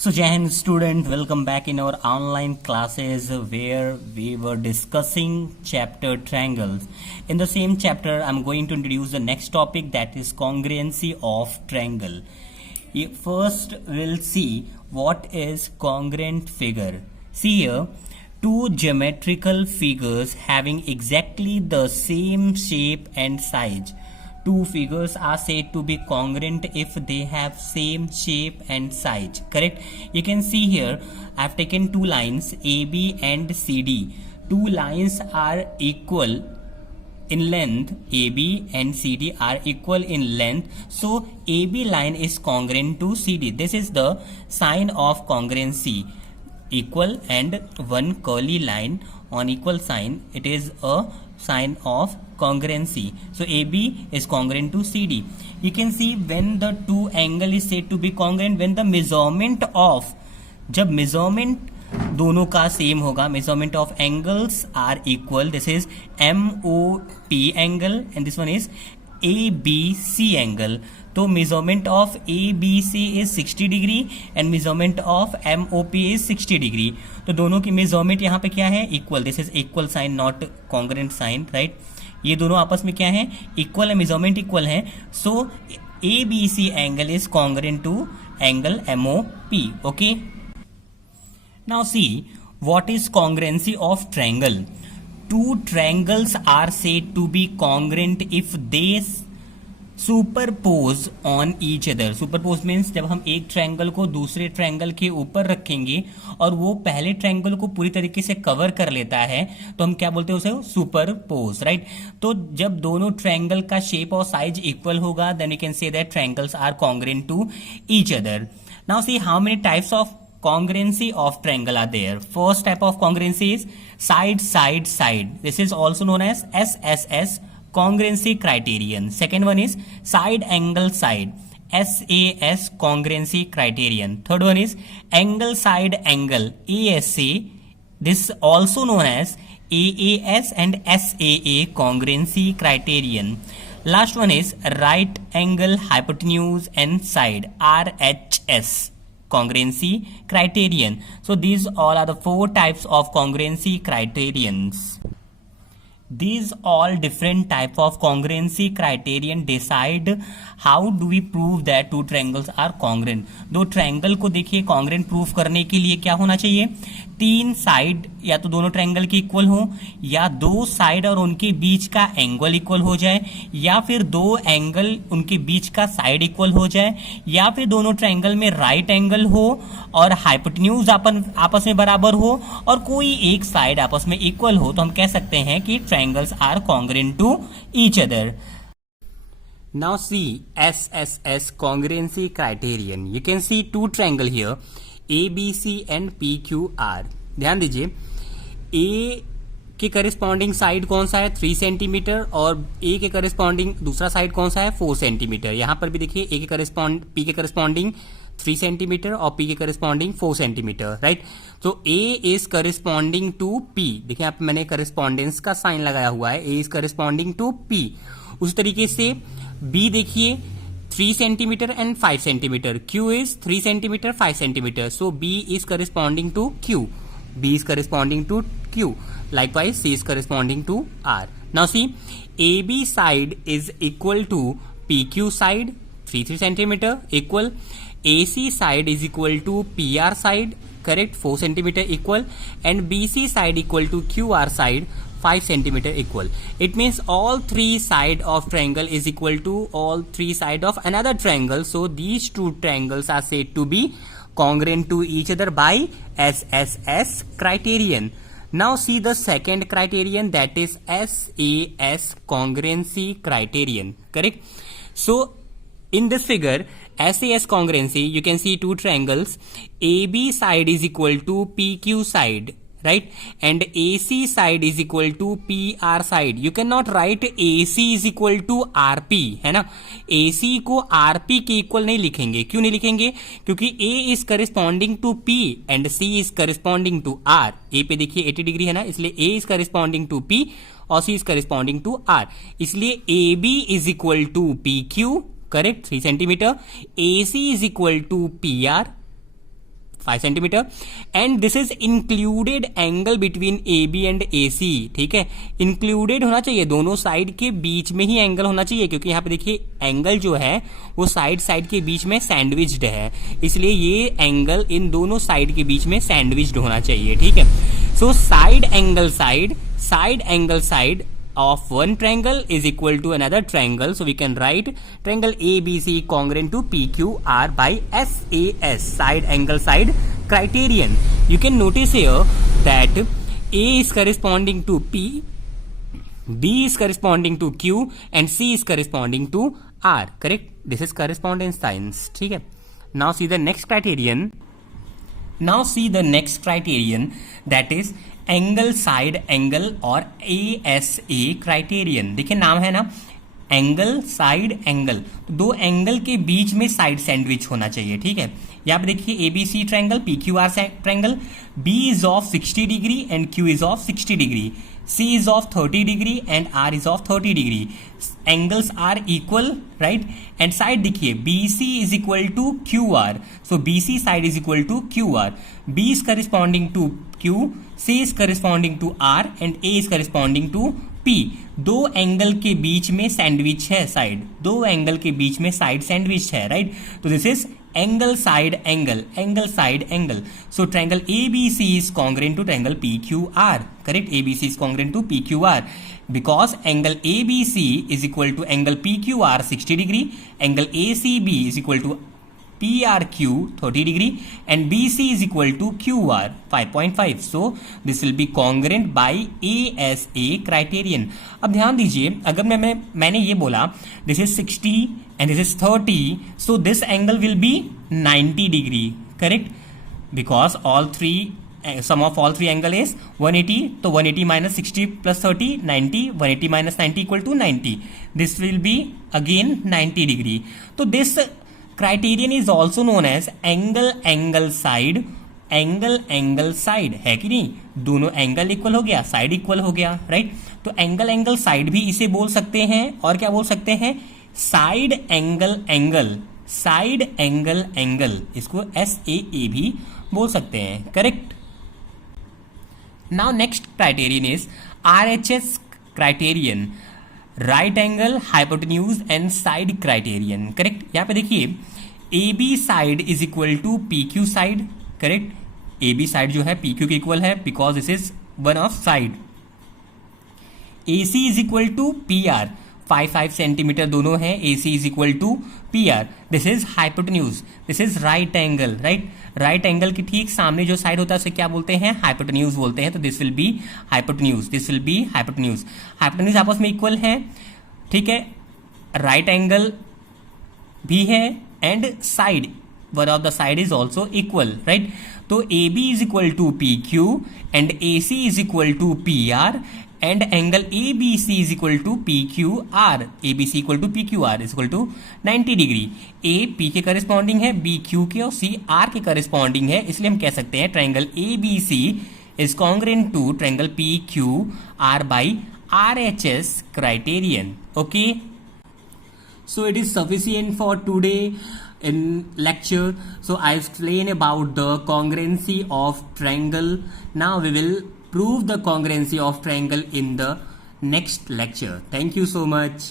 So Jai Hind student, welcome back in our online classes where we were discussing chapter triangles. In the same chapter, I'm going to introduce the next topic, that is congruency of triangle. First, we'll see what is congruent figure. See here, two geometrical figures having exactly the same shape and size. Two figures are said to be congruent if they have same shape and size. Correct? You can see here I have taken two lines AB and CD. Two lines are equal in length. AB and CD are equal in length, so AB line is congruent to CD. This is the sign of congruency. Equal and one curly line on equal sign, it is a sign of congruency. So AB is congruent to CD. You can see when the two angle is said to be congruent when the measurement of, जब measurement दोनों का same होगा, measurement of angles are equal. This is MOP angle and this one is ABC angle. तो measurement of ABC is 60 degree and measurement of MOP is 60 degree. तो दोनों की measurement यहाँ पे क्या है? Equal. This is equal sign, not congruent sign, right? ये दोनों आपस में क्या है? Equal है, measurement equal है. So ABC angle is congruent to angle MOP. Okay. Now see what is congruency of triangle. Two triangles are said to be congruent if they superpose on each other. Superpose means जब हम एक triangle को दूसरे triangle के ऊपर रखेंगे और वो पहले ट्रायंगल को पूरी तरीके से कवर कर लेता है तो हम क्या बोलते हैं उसे? Superpose, right? तो जब दोनों ट्रायंगल का शेप और साइज इक्वल होगा then you can say that triangles are congruent to each other. Now see how many types of congruency of triangle are there. First type of congruency is side side side. This is also known as SSS congruency criterion. Second one is side angle side, SAS congruency criterion. Third one is angle side angle, ASA. This also known as AAS and SAA congruency criterion. Last one is right angle hypotenuse and side, RHS congruency criterion. So these all are the four types of congruency criterions. These all different type of congruency criterion decide how do we prove that two triangles are congruent. दो triangle को देखिए congruent proof करने के लिए क्या होना चाहिए? तीन साइड या तो दोनों ट्रायंगल के इक्वल हो, या दो साइड और उनके बीच का एंगल इक्वल हो जाए, या फिर दो एंगल उनके बीच का साइड इक्वल हो जाए, या फिर दोनों ट्रायंगल में राइट एंगल हो और हाइपोटेन्यूज आपस में बराबर हो और कोई एक साइड आपस में इक्वल हो, तो हम कह सकते हैं कि triangles are congruent to each other. Now see SSS congruency criterion. You can see two triangle here, ABC and PQR. ध्यान दीजिए, A के करिस्पॉन्डिंग साइड कौन सा है? 3 सेंटीमीटर, और A के करिस्पॉन्डिंग दूसरा साइड कौन सा है? 4 सेंटीमीटर. यहां पर भी देखिए P के करिस्पॉन्डिंग 3 सेंटीमीटर और P के करिस्पॉन्डिंग 4 सेंटीमीटर, राइट? तो A is corresponding to P. देखिए आप, मैंने करिस्पॉन्डेंस का साइन लगाया हुआ है. A is corresponding to P. उस तरीके से B देखिए 3 centimetre and 5 centimetre. Q is 3 centimetre 5 centimetre. So B is corresponding to Q. B is corresponding to Q. Likewise, C is corresponding to R. Now see, AB side is equal to PQ side, 3 centimeter equal. AC side is equal to PR side, correct, 4 centimeter equal, and BC side equal to QR side, 5 centimeter equal. It means all three side of triangle is equal to all three side of another triangle. So these two triangles are said to be congruent to each other by SSS criterion. Now see the second criterion, that is SAS congruency criterion, correct? So in this figure, SAS congruency, you can see two triangles. AB side is equal to PQ side, right? And AC side is equal to PR side. You cannot write AC is equal to RP, है ना? AC को RP के equal नहीं लिखेंगे. क्यों नहीं लिखेंगे? क्योंकि A is corresponding to P and C is corresponding to R. A पे देखिए 80 डिग्री है ना, इसलिए A is corresponding to P और C is corresponding to R. इसलिए AB is equal to PQ, correct, 3 centimeter. AC is equal to PR, 5 centimetre, and this is included angle between A B and A C, ठीक है, included होना चाहिए, दोनों side के बीच में ही angle होना चाहिए, क्योंकि यहाँ पे देखिए एंगल जो है वो साइड साइड के बीच में सैंडविच्ड है, इसलिए ये एंगल इन दोनों साइड के बीच में सैंडविच्ड होना चाहिए, ठीक है। So side angle side of one triangle is equal to another triangle, so we can write triangle ABC congruent to PQR by SAS, side angle side criterion. You can notice here that A is corresponding to P, B is corresponding to Q and C is corresponding to R, correct? This is correspondence science, ठीक है। Now see the next criterion. Now see the next criterion, that is angle side angle और ASA criterion. देखिए नाम है ना, angle side angle, तो दो angle के बीच में साइड सैंडविच होना चाहिए, ठीक है। यहाँ पे देखिए ABC triangle, PQR triangle, B is of 60 degree and Q is of 60 degree, C is of 30 degree and R is of 30 degree. Angles are equal, right? And side देखिए BC is equal to QR. So BC side is equal to QR. B is corresponding to Q, C is corresponding to R and A is corresponding to P. दो angle के बीच में sandwich है side, दो angle के बीच में side sandwich है, right? तो this is angle side angle, angle side angle. So triangle ABC is congruent to triangle PQR, correct? ABC is congruent to PQR because angle ABC is equal to angle PQR 60 degree, angle ACB is equal to PRQ 30 degree and BC is equal to QR 5.5. So this will be congruent by ASA criterion. अब ध्यान दीजिए, अगर मैंने ये बोला this is 60 and this is 30, so this angle will be 90 degree, correct? Because sum of all three angle is 180, तो 180 minus 60 plus 30 90, 180 minus 90 equal to 90. This will be again 90 degree. तो this criterion is also known as angle side, angle side, है कि नहीं? दोनों angle equal हो गया, side equal हो गया, राइट? तो एंगल साइड भी इसे बोल सकते हैं, और क्या बोल सकते हैं? साइड एंगल, इसको SAA भी बोल सकते हैं, correct? Now next criterion is RHS criterion, right angle, hypotenuse and side criterion, correct? यहां पे देखिए AB side is equal to PQ side, correct? AB side जो है PQ के इक्वल है because this is one of side. AC is equal to PR, 5 centimetre दोनों हैं, AC is equal to PR, this is hypotenuse, this is right angle, right? Right angle के ठीक सामने जो साइड होता है उसे क्या बोलते हैं? हाइपोटेन्यूज बोलते हैं, तो this will be hypotenuse, this will be hypotenuse. Hypotenuse आपस में इक्वल है, ठीक है? राइट एंगल भी है and side, one of the side is also equal, right? तो AB is equal to PQ and AC is equal to PR and angle ABC is equal to PQR, ABC equal to PQR is equal to 90 degree. A P के corresponding है, B Q के और C R के corresponding है, इसलिए हम कह सकते हैं triangle ABC is congruent to triangle PQR by RHS criterion. Okay, so it is sufficient for today in lecture. So I explain about the congruency of triangle. Now we will prove the congruency of triangle in the next lecture. Thank you so much.